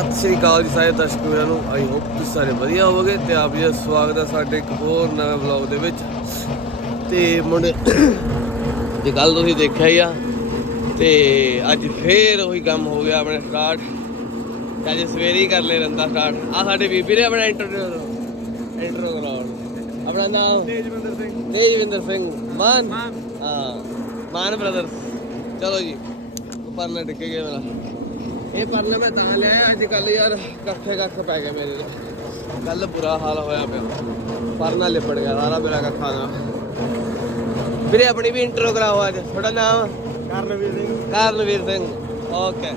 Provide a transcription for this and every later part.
ਸਤਿ ਸ਼੍ਰੀ ਅਕਾਲ ਜੀ ਸਾਰੇ ਦਰਸ਼ਕ ਵੀਰਾਂ ਨੂੰ। ਆਈ ਹੋਪ ਤੁਸੀਂ ਸਾਰੇ ਵਧੀਆ ਹੋਵੋਗੇ ਤੇ ਆਪ ਜੀ ਦਾ ਸਵਾਗਤ ਹੈ ਸਾਡੇ ਇੱਕ ਹੋਰ ਨਵੇਂ ਵਲੌਗ ਦੇ ਵਿੱਚ। ਤੇ ਮੁੰਡੇ ਜੇ ਕੱਲ ਤੁਸੀਂ ਦੇਖਿਆ ਹੀ ਆ ਤੇ ਅੱਜ ਫੇਰ ਉਹੀ ਕੰਮ ਹੋ ਗਿਆ ਆਪਣੇ ਸਟਾਰਟ ਅੱਜ ਸਵੇਰੇ ਹੀ ਕਰ ਲੈ ਰੰਦਾ ਸਟਾਰਟ ਆ ਸਾਡੇ ਬੀਬੀ ਨੇ ਆਪਣਾ ਇੰਟਰਵਿਊ ਇੰਟਰਵਿਊ ਕਰਾਉਣ ਆਪਣਾ ਨਾਮ? ਤੇਜਵਿੰਦਰ ਸਿੰਘ। ਤੇਜਵਿੰਦਰ ਸਿੰਘ। ਮਾਨ? ਹਾਂ। ਮਾਨ ਬ੍ਰਦਰਸ ਚਲੋ ਜੀ। ਪਰਨਾ ਟਿੱਕੇ ਗਿਆ ਮੇਰਾ। ਇਹ ਪਰਨਾ ਮੈਂ ਤਾਂ ਲਿਆ ਅੱਜ ਕੱਲ ਯਾਰ ਕੱਖੇ ਕੱਖ ਪੈ ਗਏ ਮੇਰੇ ਤੇ ਕੱਲ ਬੁਰਾ ਹਾਲ ਹੋਇਆ ਪਿਆ। ਪਰਨਾ ਲਿਪੜ ਗਿਆ ਸਾਰਾ ਮੇਰਾ ਕੱਖਾਂ ਦਾ। ਵੀਰੇ ਆਪਣੀ ਵੀ ਇੰਟਰੋ ਕਰਾਓ ਅੱਜ ਤੁਹਾਡਾ ਨਾਮ? ਕਰਨਵੀਰ ਸਿੰਘ। ਕਰਨਵੀਰ ਸਿੰਘ। ਓਕੇ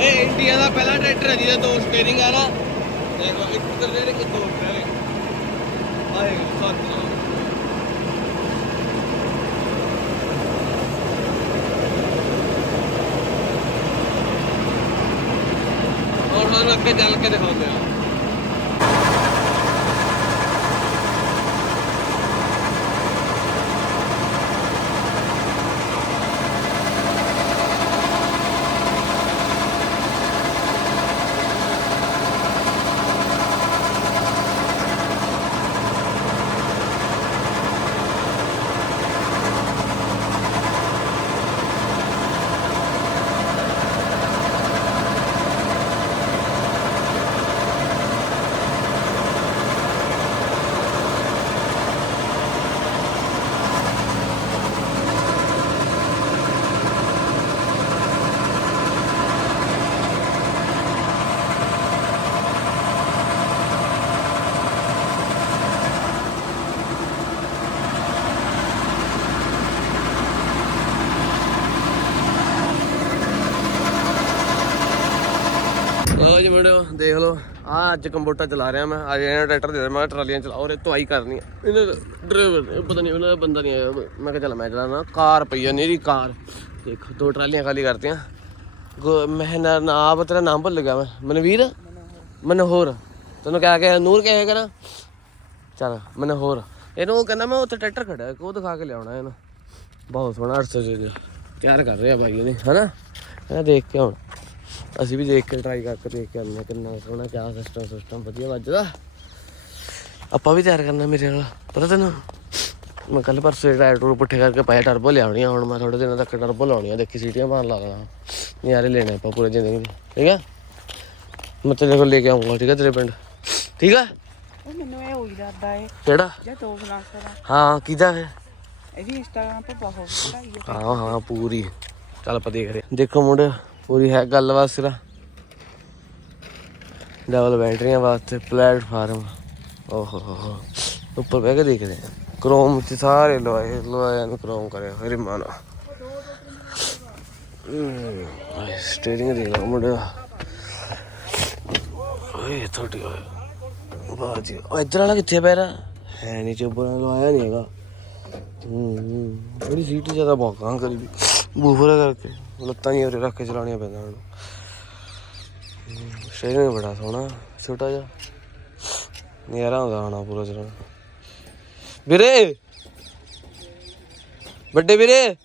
ਇਹ ਇੰਡੀਆ ਦਾ ਪਹਿਲਾ ਟਰੈਕਟਰ ਹੈ ਜਿਹਦੇ ਦੋ ਸਟੀਅਰਿੰਗ ਆ ਨਾ। ਦੇਖੋ ਇੱਕ ਤਰ੍ਹਾਂ ਦੇ ਦੋ ਟਰੈਲੇ ਆਏ ਸੱਤ ਹੋਰ ਤੁਹਾਨੂੰ ਅੱਗੇ ਚੱਲ ਕੇ ਦਿਖਾਉਂਦੇ ਆ। ਲਓ ਦੇਖ ਲਓ। ਆ ਅੱਜ ਕੰਪਿਊਟਰ ਚਲਾ ਰਿਹਾ ਮੈਂ। ਅੱਜ ਇਹਨਾਂ ਟਰੈਕਟਰ ਦੇ ਦੇ ਮੈਂ ਕਿਹਾ ਟਰਾਲੀਆਂ ਚਲਾਓ ਰੇ ਧੁਆਈ ਕਰਨੀ ਆ। ਇਹਨਾਂ ਡਰਾਈਵਰ ਪਤਾ ਨਹੀਂ ਉਹਨਾਂ ਦਾ ਬੰਦਾ ਨਹੀਂ ਆਇਆ। ਮੈਂ ਕਿਹਾ ਚੱਲ ਮੈਂ ਚਲਾਣਾ ਕਾਰ ਪਈ ਆ, ਨੀਰੀ ਕਾਰ। ਦੇਖੋ, ਦੋ ਟਰਾਲੀਆਂ ਖਾਲੀ ਕਰਤੀਆਂ। ਮੈਂ ਨਾ ਨਾਮ ਤੇਰਾ ਨਾਮ ਭੁੱਲ ਗਿਆ ਮੈਂ। ਮਨਵੀਰ? ਮਨਹੋਰ। ਤੈਨੂੰ ਕਹਿ? ਕੇ ਨੂਰ ਕਹੇ? ਕਰਾਂ ਚੱਲ, ਮਨਹੋਰ। ਇਹਨੂੰ ਕਹਿੰਦਾ, ਮੈਂ ਉੱਥੇ ਟਰੈਕਟਰ ਖੜਾ ਕੋ ਦਿਖਾ ਕੇ ਲਿਆਉਣਾ ਇਹਨੂੰ। ਬਹੁਤ ਸੋਹਣਾ 800 ਜੀ ਤਿਆਰ ਕਰ ਰਿਹਾ ਬਾਈ ਇਹਨੇ ਹਨਾ? ਇਹ ਦੇਖ ਕੇ ਹੁਣ ਅਸੀਂ ਵੀ ਦੇਖ ਕੇ ਟਰਾਈ ਕਰਕੇ ਦੇਖ ਕੇ ਆਉਂਦੇ ਹਾਂ ਕਿੰਨਾ ਸੋਹਣਾ ਕਿਆ ਸਿਸਟਮ ਸਿਸਟਮ ਵਧੀਆ ਵੱਜਦਾ। ਆਪਾਂ ਵੀ ਤਿਆਰ ਕਰਨਾ ਮੇਰੇ ਨਾਲ ਪਤਾ ਤੈਨੂੰ? ਮੈਂ ਕੱਲ ਪਰਸੋਂ ਟਾਇਰ ਟੂਰ ਪੁੱਠੇ ਕਰਕੇ ਪਾਇਆ ਟਰਬੋ ਲਿਆਉਣੀ ਆ ਹੁਣ ਮੈਂ ਥੋੜੇ ਦਿਨਾਂ ਤੱਕ ਟਰਬੋ ਲਾਉਣੀ ਆ ਦੇਖੀ ਸੀਟੀਆਂ ਮਾਰਨ ਲਾ। ਲੈਣਾ ਨਿਆਰੇ ਲੈਣੇ ਆਪਾਂ ਪੂਰੇ ਜ਼ਿੰਦਗੀ ਦੇ ਠੀਕ ਆ? ਮੈਂ ਤੇਰੇ ਕੋਲ ਲੈ ਕੇ ਆਉਂਗਾ ਠੀਕ ਆ ਤੇਰੇ ਪਿੰਡ? ਠੀਕ ਆ? ਉਹ ਮੈਨੂੰ ਇਹ ਹੋਈ ਜਾਂਦਾ ਹੈ ਕਿਹੜਾ? ਜੇ ਦੋ ਫਲਾਂਸ ਦਾ। ਹਾਂ ਕਿਹਦਾ ਹੈ ਇਹਦੀ ਇੰਸਟਾਗ੍ਰਾਮ ਤੇ ਬਹੁਤ ਚੜਾਈ ਹੈ ਹਾਂ ਹਾਂ ਪੂਰੀ। ਚੱਲ ਆਪਾਂ ਦੇਖ ਰਹੇ। ਦੇਖੋ ਮੁੰਡੇ ਪੂਰੀ ਹੈ ਗੱਲਬਾਤ ਸਿਰਾ। ਡਬਲ ਬੈਟਰੀਆਂ ਵਾਸਤੇ ਪਲੇਟਫਾਰਮ ਓਹੋ ਹੋ ਉੱਪਰ ਬਹਿ ਕੇ ਦੇਖਦੇ ਹਾਂ ਕ੍ਰੋਮ ਚ ਸਾਰੇ ਲਵਾਏ, ਲਵਾਇਆ ਨੂੰ ਕ੍ਰੋਮ ਕਰਿਆ ਫਿਰ ਮਾਨਾ ਸਟੀਅਰਿੰਗ ਦੇ ਲਓ ਮੁੰਡੇ ਓਏ ਥੋੜੀ ਓਏ ਬਾਜੀ ਇੱਧਰ ਵਾਲਾ ਕਿੱਥੇ ਪੈ ਰਿਹਾ ਹੈ ਨਹੀਂ ਚੁੱਪ ਲਵਾਇਆ ਨਹੀਂ ਹੈਗਾ। ਹੂੰ ਬੜੀ ਸੀਟ ਜ਼ਿਆਦਾ ਭੌਂਕਾਂ ਕਰੀ ਵੀ ਕਰਕੇ। ਲੱਤਾਂ ਹੀ ਉਰੇ ਰੱਖ ਕੇ ਚਲਾਉਣੀਆਂ ਪੈਂਦੀਆਂ ਹੁਣ। ਸ਼ੇਰਿੰਗ ਬੜਾ ਸੋਹਣਾ, ਛੋਟਾ ਜਿਹਾ। ਨਜ਼ਾਰਾ ਹੁੰਦਾ ਹੋਣਾ ਪੂਰਾ ਚਲਾਉਣਾ। ਵੀਰੇ! ਵੱਡੇ ਵੀਰੇ!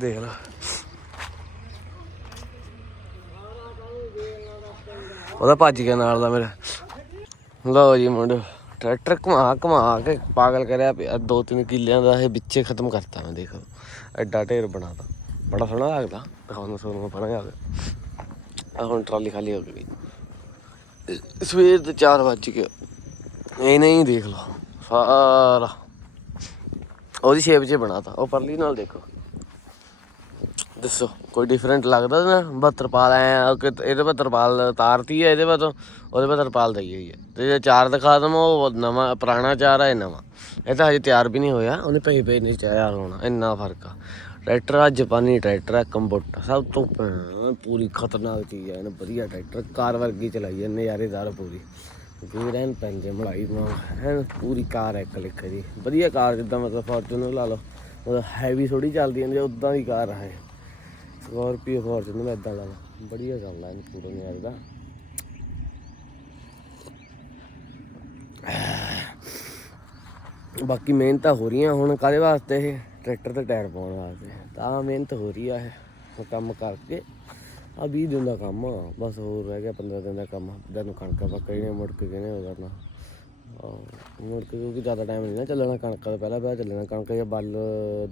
ਦੇਖ ਲਾ। ਉਹਦਾ ਭੱਜ ਗਿਆ ਨਾਲ ਦਾ ਮੇਰਾ। ਲਓ ਜੀ ਮੁੰਡੇ, ਟਰੈਕਟਰ ਘੁਮਾ ਘੁਮਾ ਕੇ ਪਾਗਲ ਕਰਿਆ ਪਿਆ। ਦੋ ਤਿੰਨ ਕਿੱਲਿਆਂ ਦਾ ਇਹ ਵਿੱਚੇ ਖਤਮ ਕਰਤਾ ਮੈਂ, ਦੇਖੋ। ਐਡਾ ਢੇਰ ਬਣਾਤਾ। ਬੜਾ ਸੋਹਣਾ ਲੱਗਦਾ। ਦਿਖਾਉਣ ਨੂੰ ਬਣਾ ਗਿਆ ਆ ਹੁਣ ਟਰਾਲੀ ਖਾਲੀ ਹੋ ਗਈ। ਸਵੇਰ ਦੇ 4 ਵੱਜ ਗਏ। ਇਹ ਨਹੀਂ, ਦੇਖ ਲਓ। ਸਾਰਾ। ਉਹਦੀ ਸ਼ੇਪ 'ਚ ਬਣਾਤਾ। ਉਹ ਪਰਲੀ ਨਾਲ ਦੇਖੋ। ਦੱਸੋ, ਕੋਈ ਡਿਫਰੈਂਟ ਲੱਗਦਾ ਨਾ? ਬਸ ਤਰਪਾਲ ਐ ਇਹਦੇ ਪਰ ਤਰਪਾਲ ਤਾਰਤੀ ਹੈ ਇਹਦੇ ਪਰ ਤੋਂ ਉਹਦੇ ਪਰ ਤਰਪਾਲ ਦਈ ਹੋਈ ਹੈ ਤੇ ਜੇ ਚਾਰ ਦਿਖਾ ਦਮ ਉਹ ਨਵਾਂ, ਪੁਰਾਣਾ ਚਾਰ ਹੈ ਨਵਾਂ। ਇਹ ਤਾਂ ਹਜੇ ਤਿਆਰ ਵੀ ਨਹੀਂ ਹੋਇਆ, ਉਹਨੇ ਪਈ ਪਈ ਨਹੀਂ ਤਿਆਰ ਹੋਣਾ, ਇੰਨਾ ਫ਼ਰਕ ਆ। ਟਰੈਕਟਰ ਆ, ਜਾਪਾਨੀ ਟਰੈਕਟਰ ਆ, ਕੰਬੋਟਾ, ਸਭ ਤੋਂ ਪੂਰੀ ਖਤਰਨਾਕ ਚੀਜ਼ ਹੈ ਇਹਨੇ ਵਧੀਆ ਟਰੈਕਟਰ, ਕਾਰ ਵਰਗੀ ਚਲਾਈ ਹੈ ਨਜ਼ਾਰੇਦਾਰ ਪੂਰੀ। ਗੂਰਨ ਪੰਜੇ ਮਲਾਈ ਮਾਂ ਪੂਰੀ ਕਾਰ ਹੈ ਇੱਕ ਲਿਖ ਦੀ। ਵਧੀਆ ਕਾਰ ਜਿੱਦਾਂ ਮਤਲਬ ਫੋਰਚੂਨਰ ਲਾ ਲਓ। ਹੈਵੀ ਥੋੜੀ ਚੱਲਦੀ ਹੁੰਦੀ ਉਦਾਂ ਦੀ ਕਾਰ ਹੈ ਸਕਾਰਪੀਓ ਫੋਰਚੂਨਰ ਇਦਾਂ ਲਾ ਲਓ ਵਧੀਆ ਚੱਲਦਾ ਇਹਨੂੰ ਪੂਰਾ ਨਹੀਂ ਦਾ। ਬਾਕੀ ਮਿਹਨਤਾਂ ਹੋ ਰਹੀਆਂ ਹੁਣ ਕਾਦੇ ਵਾਸਤੇ ਇਹ? ਟਰੈਕਟਰ ਤੇ ਟਾਇਰ ਪਾਉਣ ਵਾਸਤੇ। ਤਾਂ ਮਿਹਨਤ ਹੋ ਰਹੀ ਆ ਇਹ। ਕੰਮ ਕਰਕੇ। ਆ 20 ਦਿਨ ਦਾ ਕੰਮ ਬਸ ਹੋਰ ਰਹਿ ਗਿਆ 15 ਦਿਨ ਦਾ ਕੰਮ। ਜਦ ਕਣਕਾਂ ਪੱਕਣੀ ਮੁੜ ਕੇ ਕਿਹਨੇ ਹੋ ਕਰਨਾ ਮੁੜ ਕੇ ਕਿਉਂਕਿ ਜ਼ਿਆਦਾ ਟਾਈਮ ਨਹੀਂ ਨਾ ਚੱਲਣਾ, ਕਣਕਾਂ ਦਾ ਪਹਿਲਾਂ ਪਹਿਲਾਂ ਚੱਲਣਾ, ਕਣਕ ਦੇ ਬੱਲ,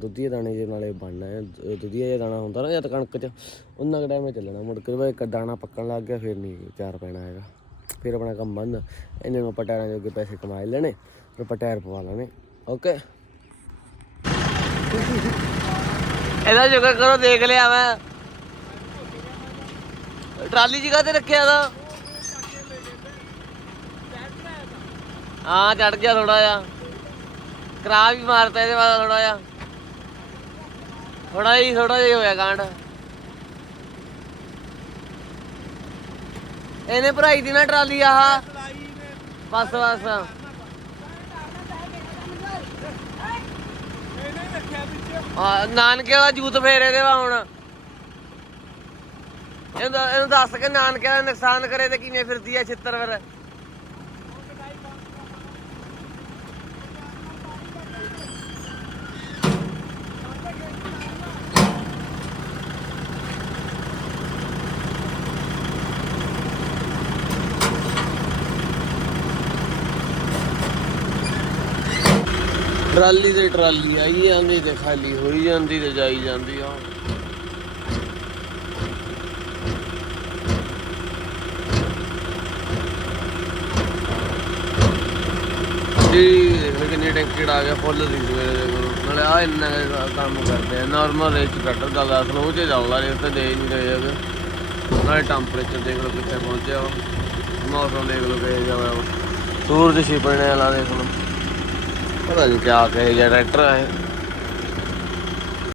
ਦੁੱਧੀਏ ਦਾਣੇ ਜੇ ਨਾਲੇ ਬਣਨਾ ਹੈ ਦੁੱਧੀਆ ਜਿਹਾ ਦਾਣਾ ਹੁੰਦਾ ਨਾ ਜਦ ਕਣਕ 'ਚ, ਉਹਨਾਂ ਕੁ ਟਾਈਮ ਚੱਲਣਾ, ਮੁੜ ਕੇ ਬਾਅਦ ਦਾਣਾ ਪੱਕਣ ਲੱਗ ਗਿਆ, ਫਿਰ ਨਹੀਂ ਚਾਰ ਪੈਣਾ ਹੈਗਾ। ਫਿਰ ਆਪਣਾ ਕੰਮ ਬੰਦ ਇਹਨਾਂ ਨੂੰ ਆਪਾਂ ਟਾਇਰਾਂ ਜੋਗੇ ਪੈਸੇ ਕਮਾਏ ਲੈਣੇ, ਫਿਰ ਆਪਾਂ ਪਵਾ ਲੈਣੇ ਓਕੇ ਇਹਦਾ ਸ਼ੁਕਰ ਕਰੋ, ਦੇਖ ਲਿਆ ਮੈਂ। ਟਰਾਲੀ ਜਗ੍ਹਾ ਤੇ ਰੱਖਿਆ ਦਾ ਹਾਂ ਚੜ ਗਿਆ ਥੋੜਾ ਜਿਹਾ। ਕਰਾ ਵੀ ਮਾਰਤਾ ਇਹਦੇ ਬਾਅਦ ਥੋੜਾ ਜਿਹਾ। ਥੋੜਾ ਹੀ ਥੋੜਾ ਜਿਹਾ ਹੋਇਆ ਕਾਂਡ। ਇਹਨੇ ਭਰਾਈ ਦੀ ਨਾ ਟਰਾਲੀ ਆਹ। ਬਸ ਬਸ। ਆ ਨਾਨਕੇ ਦਾ ਜੂਤ ਫੇਰੇ ਦੇ ਵਾ ਹੁਣ। ਇਹਨੂੰ ਇਹਨੂੰ ਦੱਸ ਕੇ ਨਾਨਕੇ ਦਾ ਨੁਕਸਾਨ ਕਰੇ ਤੇ ਕਿਵੇਂ ਫਿਰਦੀ ਆ ਛਿੱਤਰ ਫਿਰ। ਟਰਾਲੀ ਤੇ ਟਰਾਲੀ ਆਈ ਜਾਂਦੀ ਤੇ ਖਾਲੀ ਹੋਈ ਜਾਂਦੀ ਤੇ ਜਾਈ ਜਾਂਦੀ ਆ। ਜੀ, ਦੇਖੋ ਕਿੰਨੀ ਆ ਗਿਆ ਫੁੱਲ ਦੀ ਸਵੇਰੇ ਦੇ ਕੋਲ ਨਾਲੇ ਆ ਇੰਨਾ ਕੰਮ ਕਰਦੇ ਆ ਨਾਰਮਲ ਰੇਟ ਕੱਟਰ ਦਾ ਦਾ ਸਲੋ ਚ ਚੱਲਦਾ ਨਹੀਂ ਉੱਥੇ ਦੇ ਨਹੀਂ ਰਹੇ ਹੈਗੇ। ਨਾਲੇ ਟੈਂਪਰੇਚਰ ਦੇਖ ਲਓ ਕਿੱਥੇ ਪਹੁੰਚਿਆ ਮੌਸਮ ਦੇਖ ਲਓ ਕਿਹੋ ਜਿਹਾ ਹੋਇਆ ਸੂਰਜ ਛਿਪਣੇ ਵਾਲਾ ਦੇਖ ਲਓ। ਪਤਾ ਨਹੀਂ ਕਿਆ ਕਹੇ ਜਿਹਾ ਟਰੈਕਟਰ ਹੈ